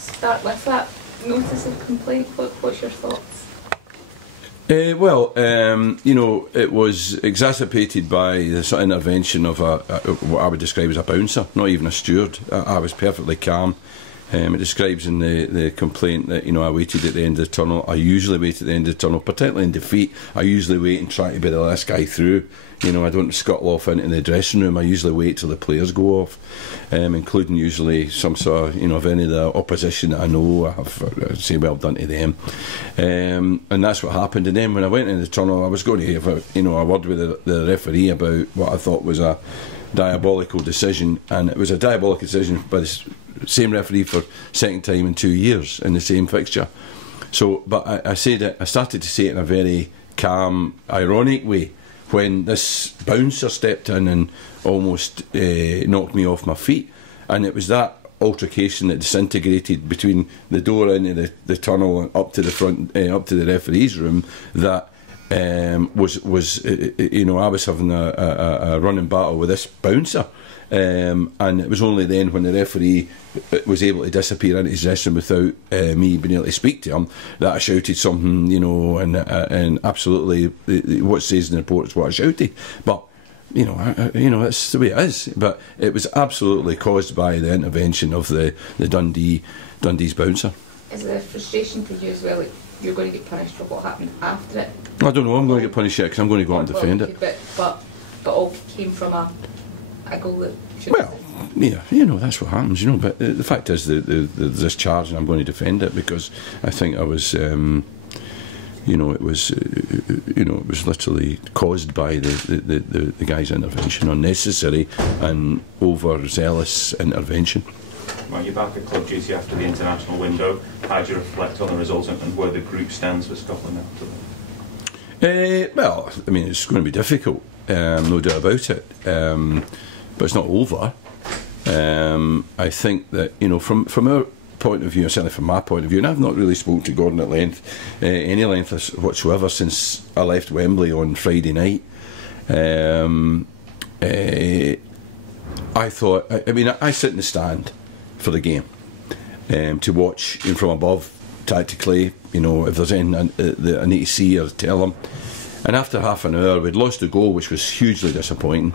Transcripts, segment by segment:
start with that notice of complaint. What's your thoughts? Well, you know, it was exacerbated by the sort of intervention of what I would describe as a bouncer, not even a steward. I was perfectly calm. It describes in the complaint that, you know, I waited at the end of the tunnel. I usually wait at the end of the tunnel, particularly in defeat. I usually wait and try to be the last guy through. You know, I don't scuttle off into the dressing room. I usually wait till the players go off, including usually some sort of, you know, of any of the opposition that I know. I have say well done to them, and that's what happened. And then when I went in the tunnel, I was going to have you know, a word with the referee about what I thought was a diabolical decision, and it was a diabolical decision by the same referee for second time in 2 years in the same fixture. So, but I said it. I started to say it in a very calm, ironic way, when this bouncer stepped in and almost knocked me off my feet. And it was that altercation that disintegrated between the door into the tunnel and up to the front, up to the referee's room, that was you know, I was having a running battle with this bouncer. And it was only then when the referee was able to disappear into his dressing room without me being able to speak to him that I shouted something, you know, and absolutely what says in the report is what I shouted. But you know, that's the way it is. But it was absolutely caused by the intervention of the Dundee's bouncer. Is there frustration for you as well? Like, you're going to get punished for what happened after it? I don't know. I'm going to get punished yet because I'm going to go out and defend it. But all came from a goal that should. Well, yeah, you know, that's what happens, you know. But the fact is, this charge, and I'm going to defend it because I think I was, you know, it was, you know, it was literally caused by the guy's intervention, unnecessary and overzealous intervention. Well, you're back at club duty after the international window. How do you reflect on the results and where the group stands for Scotland after? Well, I mean, it's going to be difficult, no doubt about it. But it's not over. I think that, you know, from our point of view, certainly from my point of view, and I've not really spoken to Gordon at length, any length whatsoever since I left Wembley on Friday night. I thought, I mean, I sit in the stand for the game to watch from above tactically, you know, if there's anything that I need to see or tell them. And after half an hour, we'd lost a goal, which was hugely disappointing.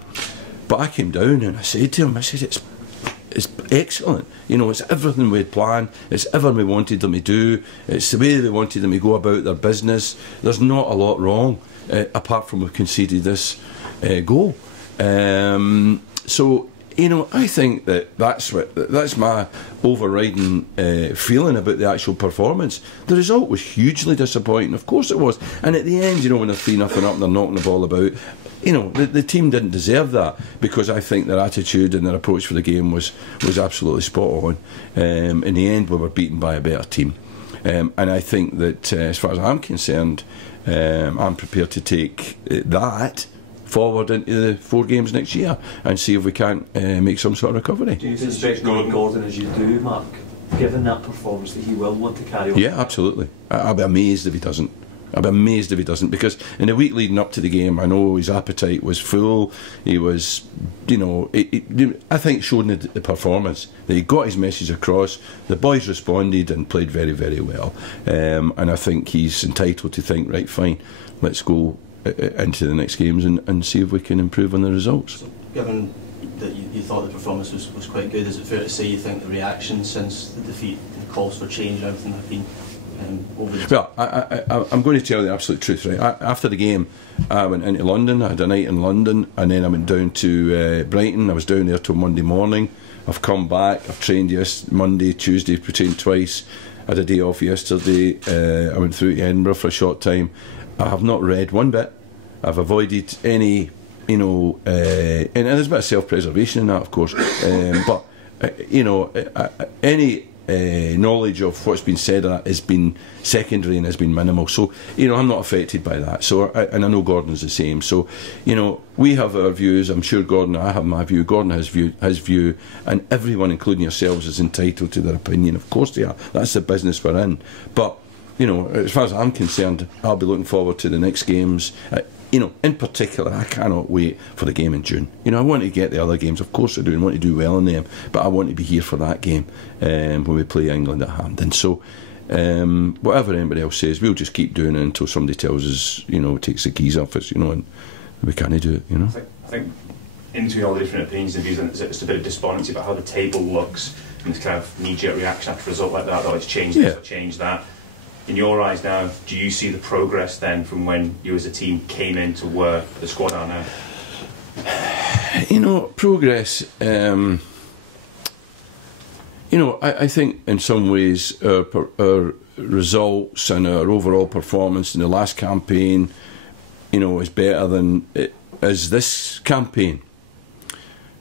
But I came down and I said to him, I said, it's excellent. You know, it's everything we'd planned. It's everything we wanted them to do. It's the way they wanted them to go about their business. There's not a lot wrong, apart from we've conceded this goal. So, you know, I think that's my overriding feeling about the actual performance. The result was hugely disappointing, of course it was. And at the end, you know, when they're 3-0 up and they're knocking the ball about, you know, the team didn't deserve that, because I think their attitude and their approach for the game was absolutely spot on. In the end, we were beaten by a better team. And I think that, as far as I'm concerned, I'm prepared to take that forward into the 4 games next year and see if we can't make some sort of recovery. Do you suspect Gordon, as you do, Mark, given that performance, that he will want to carry on? Yeah, absolutely. I'll be amazed if he doesn't. I'll be amazed if he doesn't, because in the week leading up to the game, I know his appetite was full. He was, you know, I think showed in the performance that he got his message across. The boys responded and played very, very well. And I think he's entitled to think, right, fine, let's go into the next games and see if we can improve on the results. So, given that you thought the performance was quite good, is it fair to say you think the reaction since the defeat and calls for change and everything have been over the top? Well, I'm going to tell you the absolute truth, right? After the game, I went into London. I had a night in London, and then I went down to Brighton. I was down there till Monday morning. I've come back. I've trained Monday, Tuesday, trained twice. I had a day off yesterday. I went through to Edinburgh for a short time. I have not read one bit. I've avoided any, you know, and there's a bit of self-preservation in that, of course, but, you know, any knowledge of what's been said has been secondary and has been minimal. So, you know, I'm not affected by that. So, and I know Gordon's the same. So, you know, we have our views. I'm sure I have my view. Gordon has his view, and everyone, including yourselves, is entitled to their opinion. Of course they are. That's the business we're in. But, you know, as far as I'm concerned, I'll be looking forward to the next games. you know, in particular, I cannot wait for the game in June. You know, I want to get the other games, of course I do, and want to do well in them, but I want to be here for that game when we play England at Hampden. So whatever anybody else says, we'll just keep doing it until somebody tells us, you know, takes the keys off us, you know, and we can't do it, you know. I think into all the different opinions and views, and it's a bit of despondency about how the table looks, and this kind of knee-jerk reaction after a result like that, it's changed this or changed that. In your eyes now, do you see the progress then from when you as a team came in to where the squad are now? You know, progress, you know, I think in some ways our results and our overall performance in the last campaign, you know, is better than it is this campaign.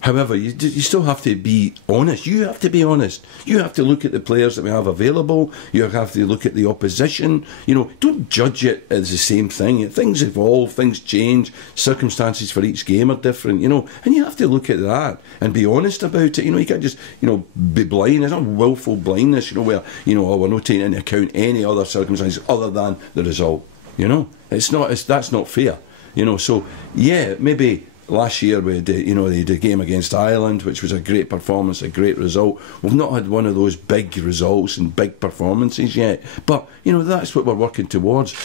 However, you still have to be honest. You have to be honest. You have to look at the players that we have available. You have to look at the opposition. You know, don't judge it as the same thing. Things evolve, things change, circumstances for each game are different, you know, and you have to look at that and be honest about it. You know, you can't just, you know, be blind. It's not willful blindness, you know, where, you know, oh, we're not taking into account any other circumstances other than the result. You know, that's not fair. You know, so yeah, maybe last year we had, you know, they had a game against Ireland, which was a great performance, a great result. We've not had one of those big results and big performances yet, but you know, that's what we're working towards.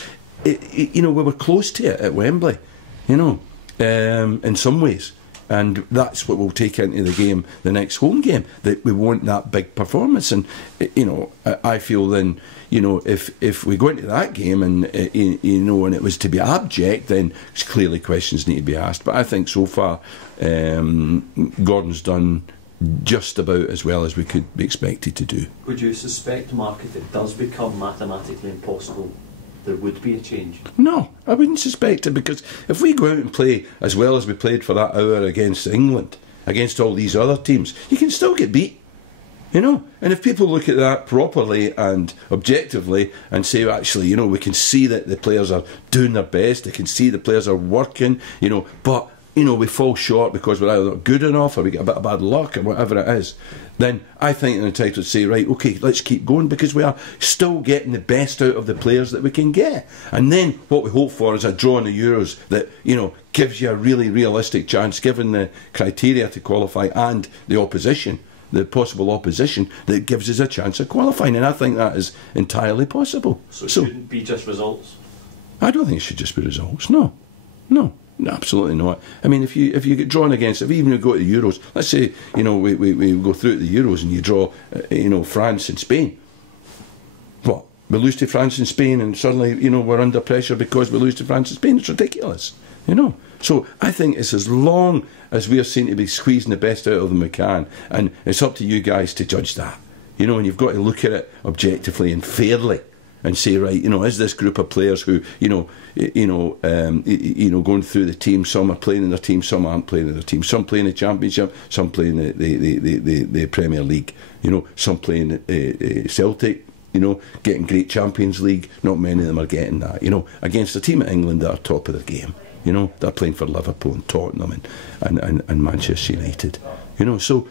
You know, we were close to it at Wembley, you know, in some ways, and that's what we'll take into the game, the next home game, that we want that big performance. And you know, I feel then, you know, if we go into that game and you know, and it was to be abject, then clearly questions need to be asked. But I think so far Gordon's done just about as well as we could be expected to do. Would you suspect, Mark, if it does become mathematically impossible, there would be a change? No, I wouldn't suspect it, because if we go out and play as well as we played for that hour against England, against all these other teams, you can still get beat. You know, and if people look at that properly and objectively and say, actually, you know, we can see that the players are doing their best, they can see the players are working, you know, but, you know, we fall short because we're either not good enough or we get a bit of bad luck or whatever it is, then I think they're entitled to say, right, okay, let's keep going, because we are still getting the best out of the players that we can get. And then what we hope for is a draw in the Euros that, you know, gives you a really realistic chance, given the criteria to qualify and the opposition, the possible opposition, that gives us a chance of qualifying, and I think that is entirely possible. So it shouldn't be just results? I don't think it should just be results. No, absolutely not. I mean, if you get drawn against, if even you go to the Euros, let's say, you know, we go through to the Euros and you draw, you know, France and Spain. What? We lose to France and Spain, and suddenly, you know, we're under pressure because we lose to France and Spain. It's ridiculous, you know. So I think it's as long as we are seen to be squeezing the best out of them we can, and it's up to you guys to judge that, you know, and you've got to look at it objectively and fairly and say, right, you know, is this group of players who, going through the team, some are playing in their team, some aren't playing in their team, some playing the Championship, some playing the Premier League, you know, some playing Celtic, you know, getting great Champions League. Not many of them are getting that, you know, against a team at England that are top of their game. You know, they're playing for Liverpool and Tottenham and Manchester United. You know, so,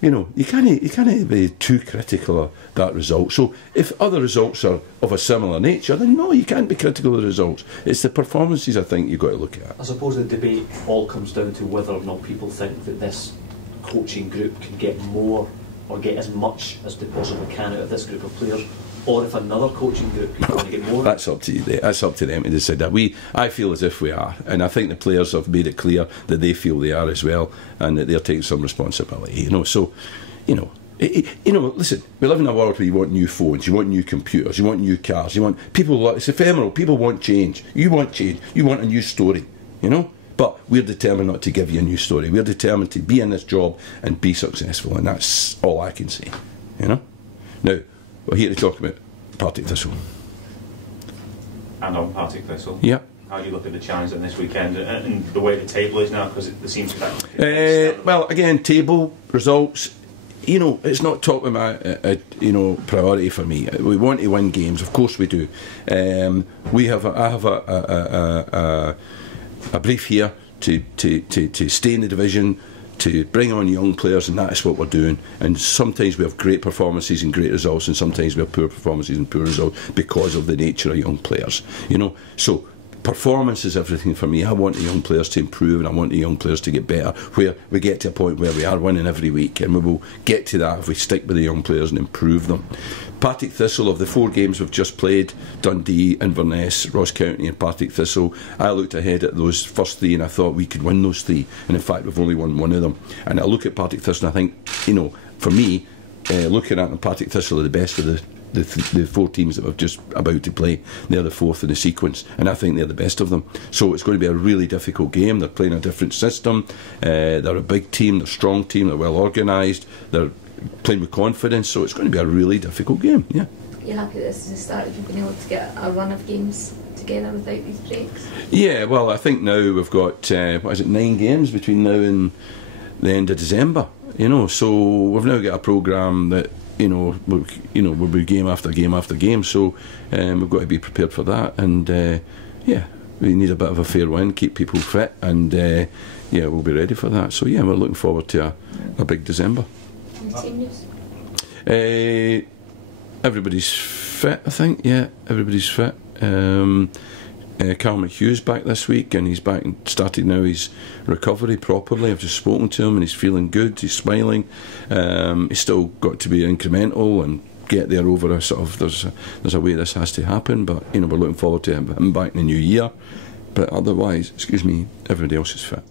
you know, you can't be too critical of that result. So if other results are of a similar nature, then no, you can't be critical of the results. It's the performances, I think, you've got to look at. I suppose the debate all comes down to whether or not people think that this coaching group can get more or get as much as they possibly can out of this group of players, or if another coaching group can want to get more. That's up to you. That's up to them to decide that. I feel as if we are, and I think the players have made it clear that they feel they are as well, and that they're taking some responsibility. You know, so, you know, listen, we live in a world where you want new phones, you want new computers, you want new cars, you want people. It's ephemeral. People want change. You want change. You want a new story. You know. But we're determined not to give you a new story. We're determined to be in this job and be successful, and that's all I can say. You know. Now, we're here to talk about Partick Thistle. And on Partick Thistle. Yeah. How do you look at the challenge in this weekend and the way the table is now? Because there seems to be well, again, table results. You know, it's not top of my priority for me. We want to win games, of course we do. I have a brief here to stay in the division, to bring on young players, and that is what we're doing. And sometimes we have great performances and great results, and sometimes we have poor performances and poor results because of the nature of young players. You know, so performance is everything for me. I want the young players to improve, and I want the young players to get better, where we get to a point where we are winning every week, and we will get to that if we stick with the young players and improve them. Partick Thistle, of the 4 games we've just played, Dundee, Inverness, Ross County and Partick Thistle, I looked ahead at those first 3 and I thought we could win those 3, and in fact we've only won 1 of them. And I look at Partick Thistle and I think, you know, for me, looking at them, Partick Thistle are the best of the 4 teams that we're just about to play. They're the 4th in the sequence, and I think they're the best of them. So it's going to be a really difficult game. They're playing a different system. They're a big team, they're a strong team, they're well organised, they're playing with confidence, so it's going to be a really difficult game. Yeah. You're happy this is the start of you being able to get a run of games together without these breaks? Yeah, well, I think now we've got 9 games between now and the end of December. You know, so we've now got a programme that will be game after game after game. So we've got to be prepared for that, and yeah, we need a bit of a fair wind, keep people fit, and yeah, we'll be ready for that. So yeah, we're looking forward to a big December. And team news? Everybody's fit, I think. Yeah, everybody's fit. Carl McGhee's back this week, and he's back and started now his recovery properly. I've just spoken to him and he's feeling good, he's smiling. He's still got to be incremental and get there over a sort of, there's a way this has to happen, but you know, we're looking forward to him back in the new year. But otherwise, excuse me, everybody else is fit.